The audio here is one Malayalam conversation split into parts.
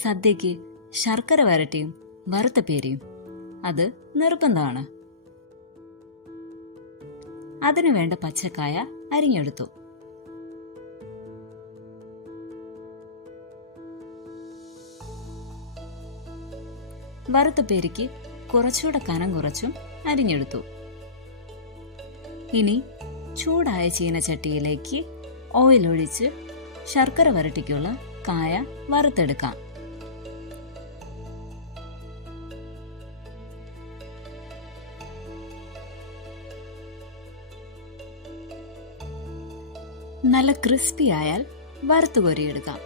സദ്യക്ക് ശർക്കര വരട്ടിയും വറുത്തപ്പേരിയും അത് നിർബന്ധമാണ്. അതിനു വേണ്ട പച്ചക്കായ അരിഞ്ഞെടുത്തു. വറുത്തപ്പേരിക്ക് കുറച്ചുകൂടെ കനം കുറച്ചും അരിഞ്ഞെടുത്തു. ഇനി ചൂടായ ചീനച്ചട്ടിയിലേക്ക് ഓയിൽ ഒഴിച്ച് ശർക്കര വരട്ടിക്കുള്ള കായ വറുത്തെടുക്കാം. നല്ല ക്രിസ്പി ആയാൽ വറുത്തു കോരിയെടുക്കാം.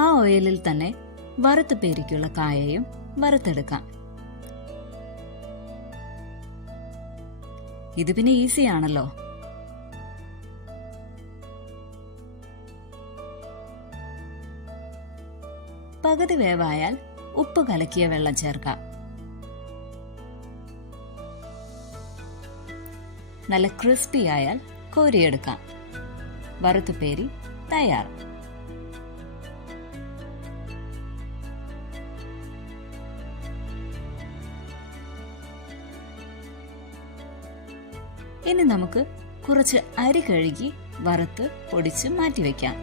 ആ ഓയിലിൽ തന്നെ വറുത്തപ്പേരിക്കുള്ള കായയും വറുത്തെടുക്കാം. ഇത് പിന്നെ ഈസിയാണല്ലോ. പകുതി വേവായാൽ ഉപ്പ് കലക്കിയ വെള്ളം ചേർക്കാം. നല്ല ക്രിസ്പി ആയാൽ കോരിയെടുക്കാം. വറുത്തപ്പേരി തയ്യാർ. ഇനി നമുക്ക് കുറച്ച് അരി കഴുകി വറുത്ത് പൊടിച്ച് മാറ്റിവെക്കാം.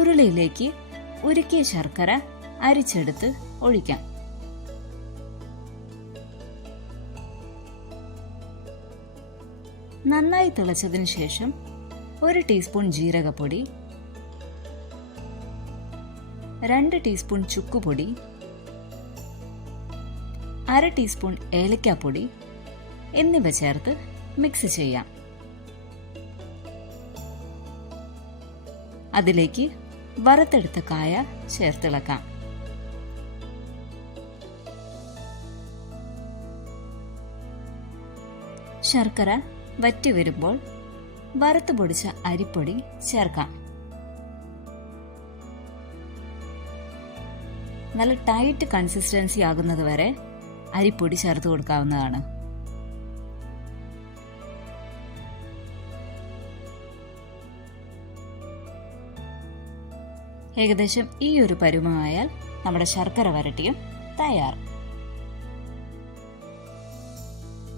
ഉരുളിയിലേക്ക് ഉരുക്കിയ ശർക്കര അരിച്ചെടുത്ത് ഒഴിക്കാം. നന്നായി തിളച്ചതിനു ശേഷം 1 ടീസ്പൂൺ ജീരകപ്പൊടി, 2 ടീസ്പൂൺ ചുക്കുപൊടി, 1/2 ടീസ്പൂൺ ഏലക്കാപ്പൊടി എന്നിവ ചേർത്ത് മിക്സ് ചെയ്യാം. അതിലേക്ക് വറുത്തെടുത്ത കായ ചേർത്തിളക്കാം. ശർക്കര വറ്റി വരുമ്പോൾ വറുത്ത് പൊടിച്ച അരിപ്പൊടി ചേർക്കാം. നല്ല ടൈറ്റ് കൺസിസ്റ്റൻസി ആകുന്നത് വരെ അരിപ്പൊടി ചേർത്ത് കൊടുക്കാവുന്നതാണ്. ഏകദേശം ഈ ഒരു പരുവമായാൽ നമ്മുടെ ശർക്കര വരട്ടിയും തയ്യാർ.